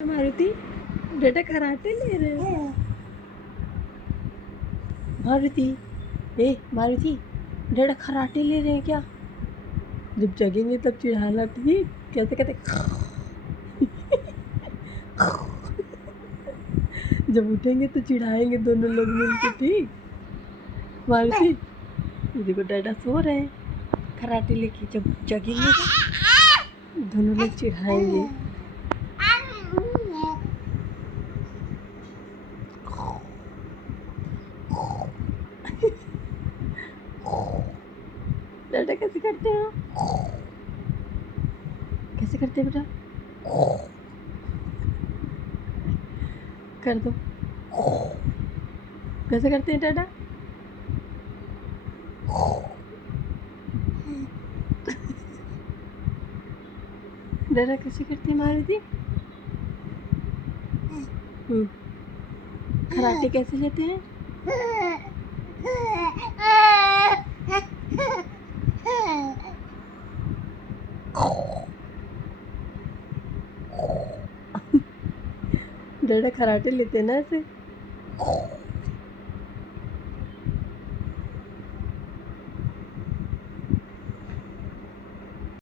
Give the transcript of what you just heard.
मारुति, बेटा कराटे ले रहे हैं। मारुति, मारुति, बेटा कराटे ले रहे हैं क्या? जब जगेंगे तब चिढ़ाना, ठीक? कैसे कहते जब उठेंगे तो चिढ़ाएंगे दोनों लोग मिलके, ठीक? मारुति, ये देखो डाडा सो रहे हैं। कराटे लेके जब जगेंगे तो दोनों लोग चिढ़ाएंगे। डाडा कैसे करते हो? कैसे करते हैं बेटा? कर दो। कैसे करते हैं डाडा? डाडा कैसे करती है मारुति? कराटे कैसे लेते हैं? डाडा कराटे लेते हैं ना ऐसे।